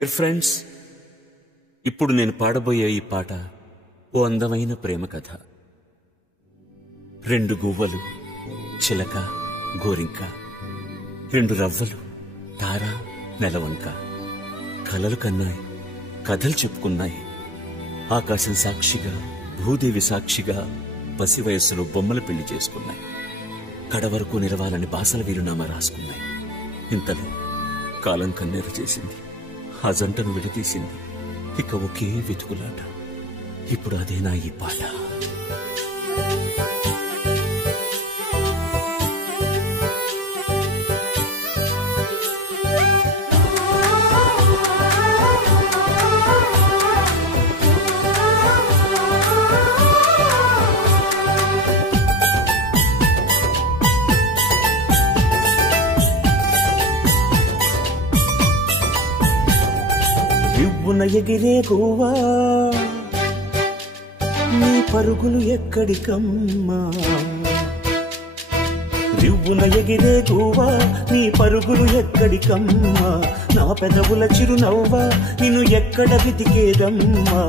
Friends, ఇప్పుడు నేను పాడబోయే ఈ పాట ఓ అందమైన ప్రేమ కథ. రెండు గువ్వలు, చిలక, గోరింక, రెండు రవ్వలు, తార, నెలవంక కలలు కన్నాయి, కథలు చెప్పుకున్నాయి. ఆకాశం సాక్షిగా, భూదేవి సాక్షిగా పసి వయస్సులో బొమ్మల పెళ్లి చేసుకున్నాయి. కడవరకు నిలవాలని బాసల వీరునామా రాసుకున్నాయి. ఇంతలో కాలం కన్నెర చేసింది, ఆ జంటను విడదీసింది. ఇక ఒకే వెతుకులాట. ఇప్పుడు అదేనా ఈ పాట. రివ్వున ఎగిరే గువ్వా, నీ పరుగులు ఎక్కడికమ్మా. రివ్వున ఎగిరే గువ్వా, నీ పరుగులు ఎక్కడికమ్మా. నా పెదవుల చిరునవ్వా, నిన్ను ఎక్కడ వెతికేదమ్మా.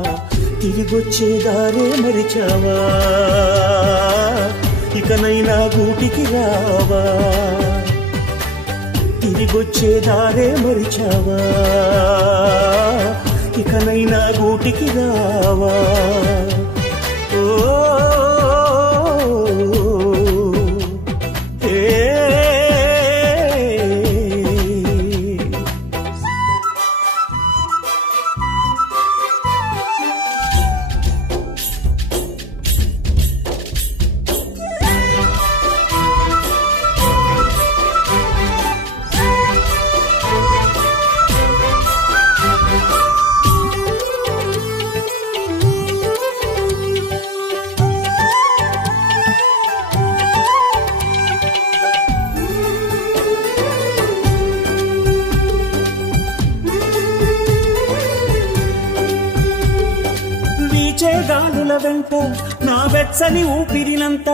తిరిగొచ్చేదారే మరిచావా, ఇకనైనా గూటికి రావా. తిరిగొచ్చేదారే మరిచావా, ఇకనైనా గూటికి రావా. ఓ గాలుల వెంట నా వెచ్చని ఊపిరినంత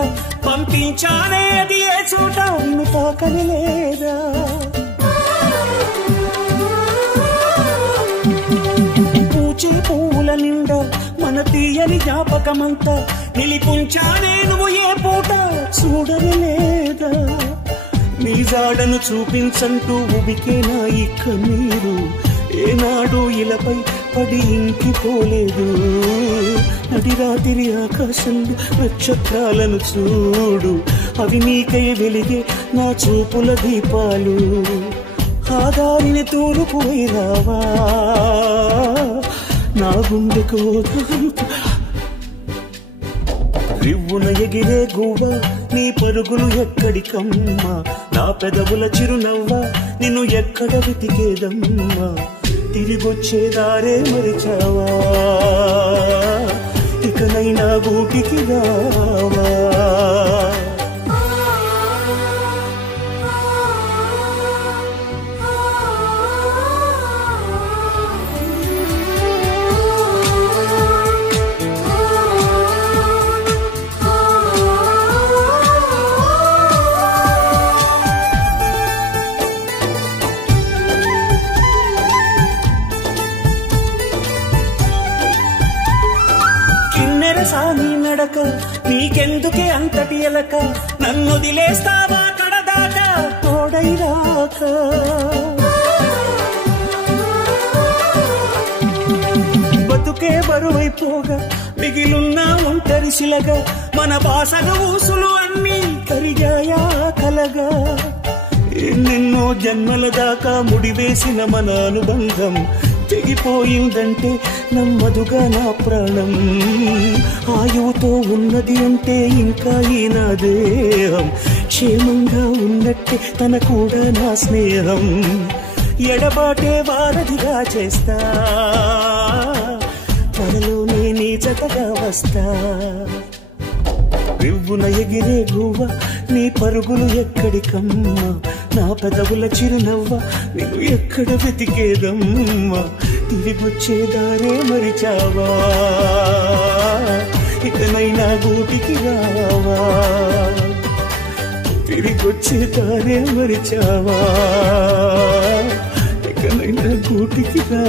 పంపించానే, అది ఏ చోట నిన్ను తాకని లేదా. పూచి పువ్వుల నిండా మన తీయని జ్ఞాపకమంతా నిలిపుంచానే, నువ్వు ఏ పూట చూడని లేదా. నీ జాడను చూపించంటూ ఉబికేనా ఈ కన్నీరు, ఏనాడు ఇలపై పడి ఇంకిపోలేదు. నడిరాత్రి ఆకాశంలో నక్షత్రాలను చూడు, అవి నీకై వెలిగే నా చూపుల దీపాలు. ఆ దారిని తూర్పు వైరావా, నా గుండెకు. రివ్వున ఎగిరే గువ్వా, నీ పరుగులు ఎక్కడికమ్మా. నా పెదవుల చిరునవ్వా, నిన్ను ఎక్కడ వెతికేదమ్మా. తిరిగొచ్చేదారే మరిచావా, ఇకనైనా గూటికి రావా. సాని నడక నీకెందుకే అంతటి ఎలక, నన్ను వదిలేస్తావా కడదాకా తోడైరాక. బతుకే బరువైపోగా మిగిలున్న ఒంటరి శిలగా, మన బాసగ ఊసులు అన్నీ కరిగాయా కలగా. ఎన్నెన్నో జన్మల దాకా ముడివేసిన మన అనుబంధం తెగిపోయిందంటే నమ్మదుగా నా ప్రాణం. ఆయువుతో ఉన్నది అంటే ఇంకా ఈ నా దేహం, క్షేమంగా ఉన్నట్టే తన కూడా నా స్నేహం. ఎడబాటే వారధిగా చేస్తా, త్వరలోనే నీ జతగా వస్తా. రివ్వున ఎగిరే గువ్వా, నీ పరుగులు ఎక్కడికమ్మా. నా పెదవుల చిరునవ్వా, నిన్ను ఎక్కడ వెతికేదమ్మా. తిరిగొచ్చేదారే మరిచావా, ఇకనైనా గూటికి రావా. తిరిగొచ్చేదారే మరిచావా, ఇకనైనా కూటికి రా